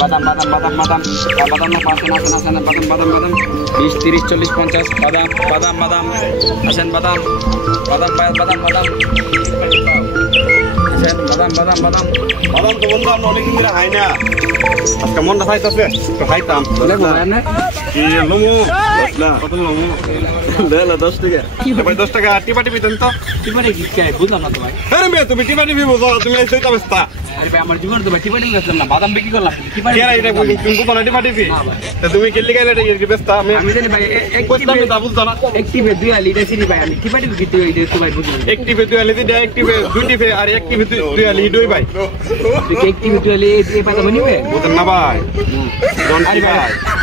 বাদাম বাদাম বাদাম বাদাম বাদাম না আসেন আসেন আসেন বাদাম বাদাম বাদাম 20 30 40 50 বাদাম বাদাম বাদাম আসেন বাদাম বাদাম বাদাম বাদাম আসেন বাদাম বাদাম বাদাম বাদাম তো বন্ধু আমরা অনেকদিন ধরে খাই না আজকে মনটা খাইতেছে তো খাইতাম লেবু না কি লমু না কত লমু লেলা 10 টাকা ভাই 10 টাকা টিপাটি পিতেন তো টিপাটি কি খাই বুঝলাম না তো ভাই আরে মেয়ে তুমি টিপাটি পিবো তুমি এই সেইটা বস্তা আরে ভাই আমার জীবন তো ভাই টিপাটি গেছিলাম না বাদাম বিক্রি করলাম টিপাটি কেরা এটা তুমি কোন টিপাটি পি তো তুমি কেলি গাইলে এটা কি বস্তা আমি জানি ভাই এক বস্তা আমি তা বুঝতা না একটিভে 2 আলি এটা চিনি ভাই আমি টিপাটি বিক্রি করি তো ভাই বুঝলাম একটিভে 2 আলি দিটা একটিভে 2 টিভে আর একটিভে 2 আলি দুই ভাই তুই একটিভে 2 আলি এই বাদাম নিবে বুঝেন না ভাই জন কি ভাই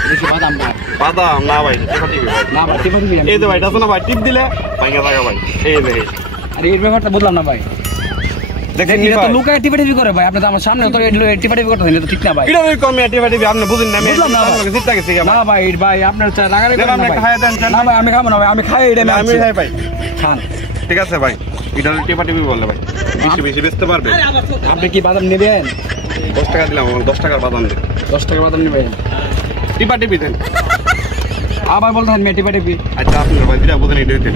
দেখি বাদাম ভাই বাদাম না ভাই টিপাটি ভাই না ভাই টিপাটি এই যে ভাই এটা না ভাই টিপ দিলে ভাঙা ভাঙা ভাই এই দেখে আরে এর ব্যাপারটা বুঝলাম না ভাই দেখেন এটা তো লুকায় টিপাটি করে ভাই আপনি তো আমার সামনে তো টিপাটি করতে দেন তো ঠিক না ভাই এটা ওই কম টিপাটি আপনি বুঝেন না আমি বুঝলাম না ভাই। জিততে গেছি না ভাই ভাই আপনার চা লাগারে দেন আপনি খায় দেন না ভাই আমি খাবো না ভাই আমি খাই এটা আমি খাই ভাই খান ঠিক আছে ভাই এটা টিপাটি বললে ভাই বেশি বেশি বেচতে পারবে আপনি কি বাদাম নেবেন 10 টাকা দিলাম 10 টাকার বাদাম দিন 10 টাকা বাদাম নেবেন টিপাটি দেন আবার বলতেন টিপাটি আচ্ছা আপনার ভাই যেটা বুঝেন এটা দিন